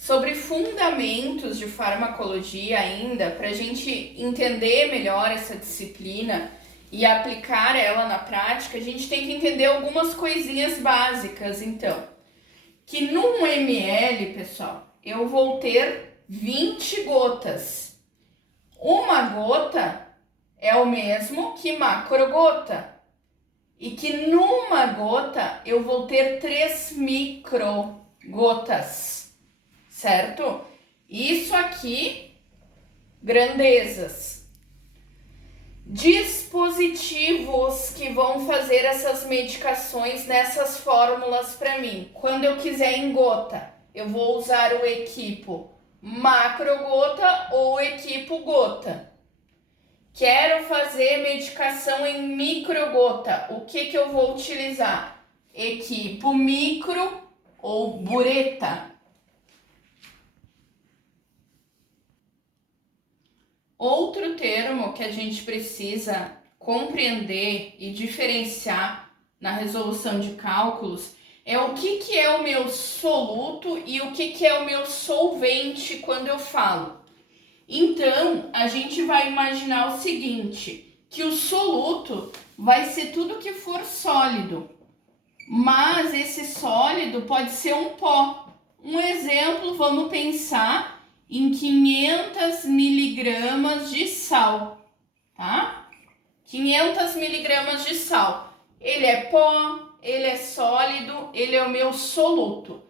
sobre fundamentos de farmacologia ainda, para a gente entender melhor essa disciplina e aplicar ela na prática, a gente tem que entender algumas coisinhas básicas, então. Que num ml, pessoal, eu vou ter 20 gotas. Uma gota é o mesmo que macrogota. E que numa gota eu vou ter 3 microgotas, certo? Isso aqui, grandezas. Dispositivos que vão fazer essas medicações nessas fórmulas para mim. Quando eu quiser em gota, eu vou usar o equipo macrogota ou equipo gota. Quero fazer medicação em microgota. O que eu vou utilizar? Equipo micro ou bureta. Outro termo que a gente precisa compreender e diferenciar na resolução de cálculos é o que é o meu soluto e o que é o meu solvente quando eu falo. Então, a gente vai imaginar o seguinte, que o soluto vai ser tudo que for sólido, mas esse sólido pode ser um pó. Um exemplo, vamos pensar em 500 miligramas de sal, tá? 500 miligramas de sal. Ele é pó, ele é sólido, ele é o meu soluto.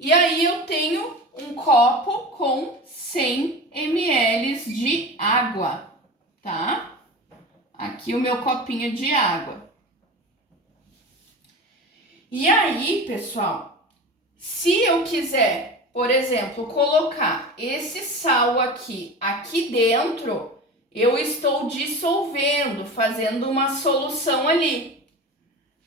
E aí eu tenho um copo com 100 ml de água, tá? Aqui o meu copinho de água. E aí, pessoal, se eu quiser, por exemplo, colocar esse sal aqui dentro, eu estou dissolvendo, fazendo uma solução ali.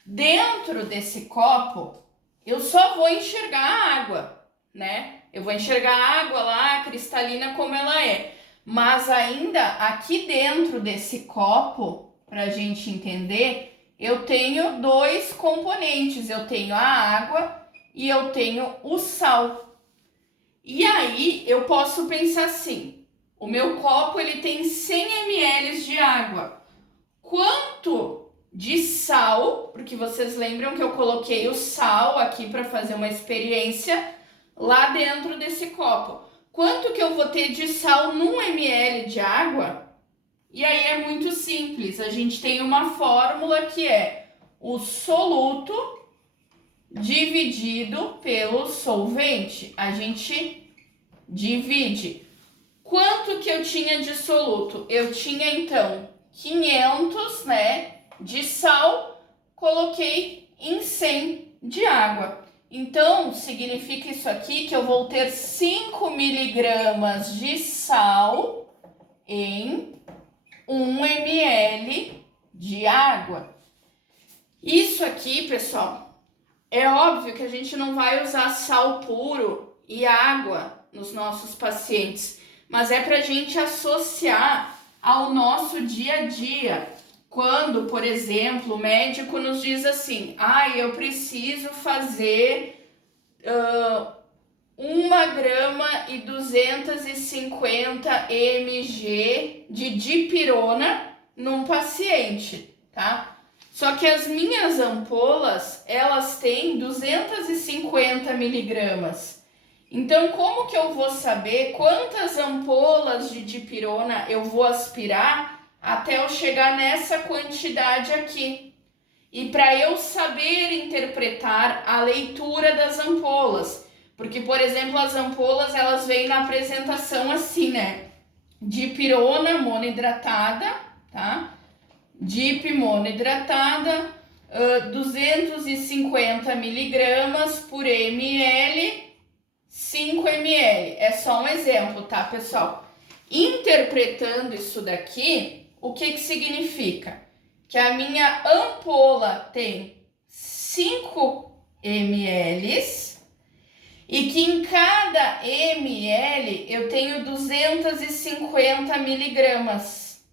Dentro desse copo, eu só vou enxergar a água, né? Eu vou enxergar a água lá, cristalina como ela é. Mas ainda aqui dentro desse copo, para a gente entender, eu tenho dois componentes. Eu tenho a água e eu tenho o sal. E aí eu posso pensar assim, o meu copo ele tem 100 ml de água. Quanto de sal, porque vocês lembram que eu coloquei o sal aqui para fazer uma experiência lá dentro desse copo. Quanto que eu vou ter de sal num ml de água? E aí é muito simples, a gente tem uma fórmula que é o soluto dividido pelo solvente. A gente divide. Quanto que eu tinha de soluto? Eu tinha então 500, né, de sal, coloquei em 100 de água. Então, significa isso aqui que eu vou ter 5 miligramas de sal em 1 ml de água. Isso aqui, pessoal, é óbvio que a gente não vai usar sal puro e água nos nossos pacientes, mas é para a gente associar ao nosso dia a dia. Quando, por exemplo, o médico nos diz assim, eu preciso fazer 1 grama e 250 mg de dipirona num paciente, tá? Só que as minhas ampolas, elas têm 250 miligramas. Então, como que eu vou saber quantas ampolas de dipirona eu vou aspirar até eu chegar nessa quantidade aqui? E para eu saber interpretar a leitura das ampolas, porque, por exemplo, as ampolas, elas vêm na apresentação assim, né? Dipirona monoidratada, tá? Dip monoidratada, 250 miligramas por ml, 5 ml. É só um exemplo, tá, pessoal? Interpretando isso daqui, o que significa? Que a minha ampola tem 5 ml e que em cada ml eu tenho 250 miligramas,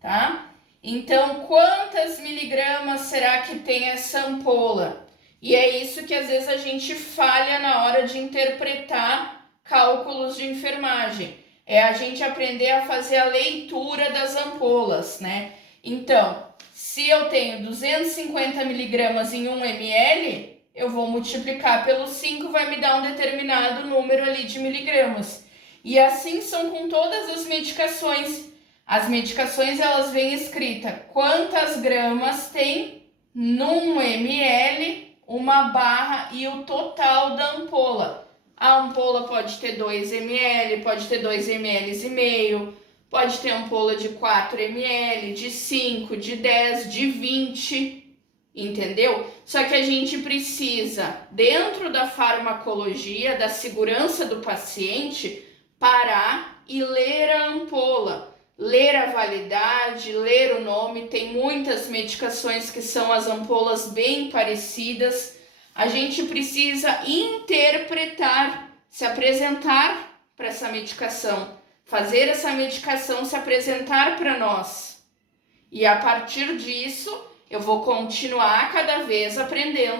tá? Então, quantas miligramas será que tem essa ampola? E é isso que às vezes a gente falha na hora de interpretar cálculos de enfermagem. É a gente aprender a fazer a leitura das ampolas, né? Então, se eu tenho 250 miligramas em 1 ml, eu vou multiplicar pelo 5, vai me dar um determinado número ali de miligramas. E assim são com todas as medicações. As medicações, elas vêm escrita quantas gramas tem num ml, uma barra e o total da ampola. A ampola pode ter 2 ml, pode ter 2 ml e meio, pode ter ampola de 4 ml, de 5, de 10, de 20, entendeu? Só que a gente precisa, dentro da farmacologia, da segurança do paciente, parar e ler a ampola, ler a validade, ler o nome. Tem muitas medicações que são as ampolas bem parecidas. A gente precisa interpretar, se apresentar para essa medicação, fazer essa medicação se apresentar para nós. E a partir disso, eu vou continuar cada vez aprendendo